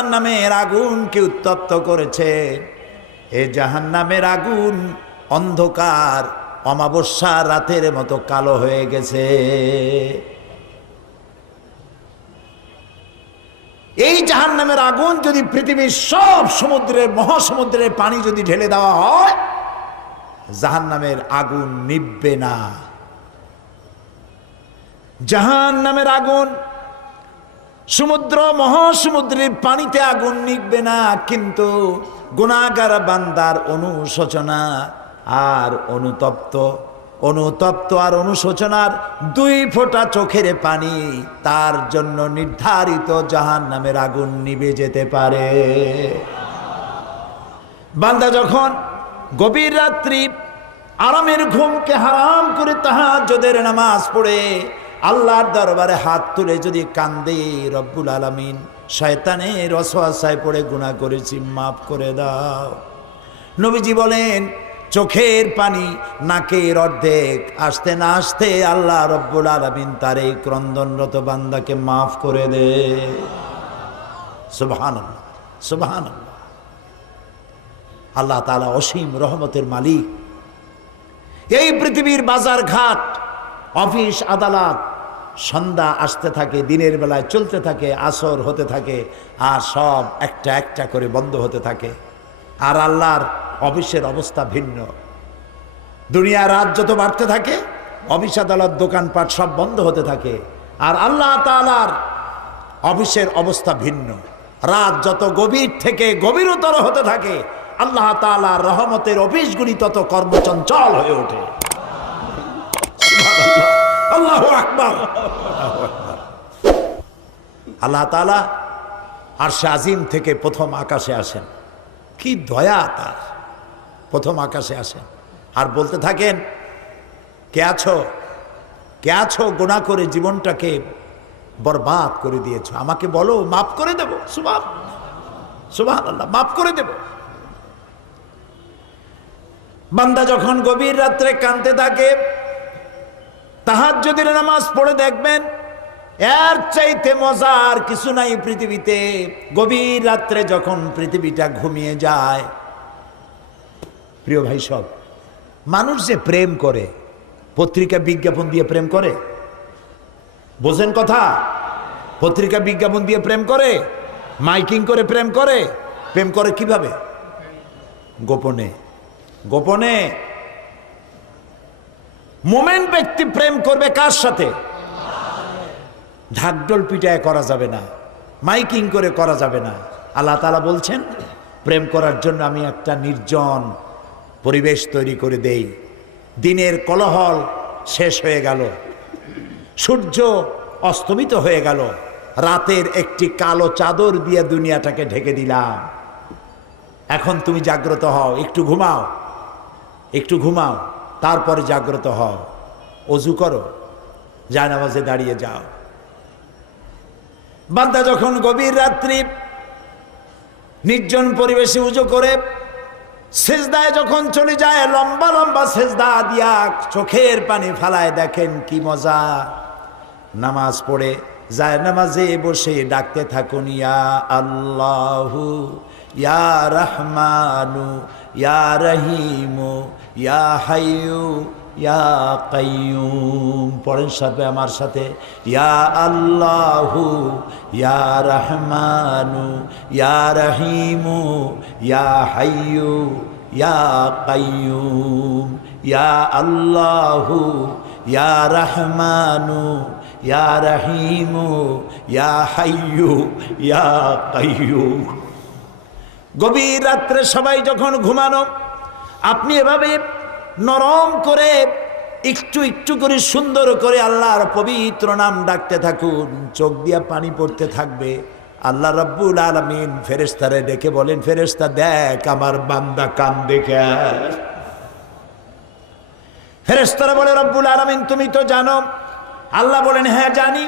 জাহান্নামের আগুনকে উত্তপ্ত করেছে। এই জাহান্নামের আগুন অন্ধকার অমাবস্যা রাতের মতো কালো হয়ে গেছে। এই জাহান্নামের আগুন যদি পৃথিবীর সব সমুদ্রের মহাসমুদ্রের পানি যদি ঢেলে দেওয়া হয়, জাহান্নামের আগুন নিভবে না। জাহান্নামের আগুন সমুদ্র মহাসমুদ্রের পানিতে আগুন নিভবে না, কিন্তু গুনাহগার বান্দার অনুশোচনা আর অনুতপ্ত আর অনুশোচনার 2 ফোঁটা চোখের পানি তার জন্য নির্ধারিত জাহান্নামের আগুন নিভে যেতে পারে। বান্দা যখন গভীর রাত্রি আরামের ঘুমকে হারাম করে তাহাজ্জুদের নামাজ পড়ে আল্লাহর দরবারে হাত তুলে যদি কান্দে, রব্বুল আলামিন শয়তানের ওয়াসওয়াসায় পড়ে গুনাহ করেছি, মাফ করে দাও। নবীজি বলেন, চোখের পানি নাকের অর্ধেক আসতে না আসতে আল্লাহ রব্বুল আলামিন তার এই ক্রন্দনরত বান্দাকে মাফ করে দে। সুবহানাল্লাহ, সুবহানাল্লাহ। আল্লাহ তাআলা অসীম রহমতের মালিক। এই পৃথিবীর বাজার ঘাট, অফিস আদালত সন্ধ্যা আসতে থাকে, দিনের বেলায় চলতে থাকে, আসর হতে থাকে, আর সব একটা একটা করে বন্ধ হতে থাকে। আর আল্লাহর অফিসের অবস্থা ভিন্ন। দুনিয়া রাত যত বাড়তে থাকে, অফিস আদালত দোকানপাট সব বন্ধ হতে থাকে। আর আল্লাহ তাআলার অফিসের অবস্থা ভিন্ন। রাত যত গভীর থেকে গভীরতর হতে থাকে, আল্লাহ তাআলার রহমতের অফিসগুলি তত কর্মচঞ্চল হয়ে ওঠে। আল্লাহু আকবার। আল্লাহ তাআলা আরশে আজিম থেকে প্রথম আকাশে আসেন। কি দয়া তার! প্রথম আকাশে আসেন আর বলতে থাকেন, কে আছো, কে আছো গুনাহ করে জীবনটাকে বরবাদ করে দিয়েছো, আমাকে বলো, মাফ করে দেব। সুবহানাল্লাহ, মাফ করে দেব। বান্দা যখন গভীর রাত্রে কাঁদতে থাকে, তাহাজ্জুদের নামাজ পড়ে দেখবেন এর চাইতে মজার কিছু নাই পৃথিবীতে। গভীর রাত্রে যখন পৃথিবীটা ঘুমিয়ে যায়, প্রিয় ভাই সব, মানুষ যে প্রেম করে, পত্রিকা বিজ্ঞাপন দিয়ে প্রেম করে, বোঝেন কথা? পত্রিকা বিজ্ঞাপন দিয়ে প্রেম করে, মাইকিং করে প্রেম করে। প্রেম করে কিভাবে? গোপনে। গোপনে। মোমেন ব্যক্তি প্রেম করবে কার সাথে? ঢাকঢোল পিটায় করা যাবে না, মাইকিং করে করা যাবে না। আল্লাহ তাআলা বলছেন, প্রেম করার জন্য আমি একটা নির্জন পরিবেশ তৈরি করে দেই। দিনের কোলাহল শেষ হয়ে গেল, সূর্য অস্তমিত হয়ে গেল, রাতের একটি কালো চাদর দিয়ে দুনিয়াটাকে ঢেকে দিলাম। এখন তুমি জাগ্রত হও, একটু ঘুমাও, একটু ঘুমাও, তারপরে জাগ্রত হও, ওযু করো, জায়নামাজে দাঁড়িয়ে যাও। বান্দা যখন গভীর রাত্রি নির্জন পরিবেশে ওযু করে সিজদায় যখন চলে যায়, লম্বা লম্বা সিজদা দিয়া চোখের পানি ফালায়, দেখেন কি মজা। নামাজ পড়ে জায়নামাজে বসে ডাকতে থাকুন, ইয়া আল্লাহু ইয়া রহমানু ইয়া রহিমু ইয়া হাইয়ু ইয়া কাইয়ুম। পড়েন সাথে আমার সাথে, ইয়া আল্লাহু ইয়া রহমানু ইয়া রহিমু ইয়া হাইয়ু ইয়া কাইয়ুম। ইয়া আল্লাহু ইয়া রহমানু ইয়া রহিমু ইয়া হাইয়ু ইয়া কাইয়ুম। গভীর রাত্রে সবাই যখন ঘুমানো, আপনি এভাবে নরম করে একটু একটু করে সুন্দর করে আল্লাহর পবিত্র নাম ডাকতে থাকুন, চোখ দিয়া পানি পড়তে থাকবে। আল্লাহ রাব্বুল আলামিন ফেরেশতারে ডেকে বলেন, ফেরেশতা দেখ আমার বান্দা কান্দে কেন? ফেরেশতারা বলে, রব্বুল আলামিন তুমি তো জানো। আল্লাহ বলেন, হ্যাঁ জানি,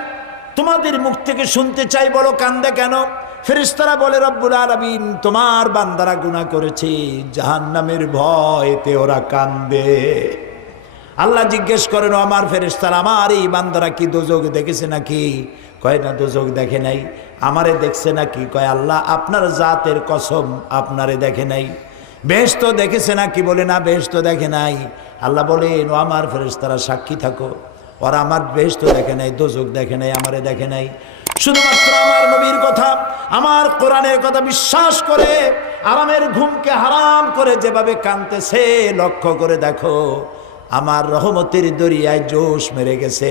তোমাদের মুখ থেকে শুনতে চাই, বলো কান্দে কেন? ফেরেশতারা বলে, রব্বুল আলামিন তোমার বান্দারা গুনাহ করেছে, জাহান্নামের ভয়তে ওরা কান্দে। আল্লাহ জিজ্ঞেস করেন, আমার ফেরেশতারা, আমার এই বান্দারা কি দোজখ দেখেছে নাকি? কয় না দোজক দেখে নাই। আমারে দেখছে নাকি? কয় আল্লাহ আপনার জাতের কসম আপনারে দেখে নাই। বেহেশত দেখেছে নাকি? বলে না বেহেশত দেখে নাই। আল্লাহ বলেন ও আমার ফেরেশতারা সাক্ষী থাকো, ওরা আমার বেহেশত দেখে নাই, দোজক দেখে নাই, আমারে দেখে নাই। শুধুমাত্র আমার নবীর কথা, আমার কোরআনের কথা বিশ্বাস করে আরামের ঘুমকে হারাম করে যেভাবে কাঁদতেছে লক্ষ্য করে দেখো, আমার রহমতের দরিয়ায় জোশ মেরে গেছে।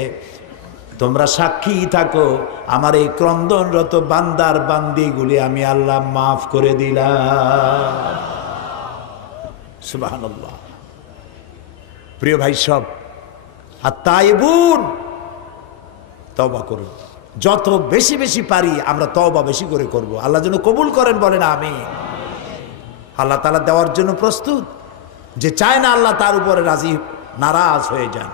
তোমরা সাক্ষী থাকো, আমার এই ক্রন্দনরত বান্দার বান্দিগুলি আমি আল্লাহ মাফ করে দিলাম। সুবহানাল্লাহ। প্রিয় ভাই সব, আর তাইবুন, তওবা করুন। যত বেশি বেশি পারি আমরা তওবা বেশি করে করব। আল্লাহ যেন কবুল করেন, বলেন আমিন। আল্লাহ তাআলা দেওয়ার জন্য প্রস্তুত। যে চায় না আল্লাহ তার উপরে রাজি নারাজ হয়ে যান।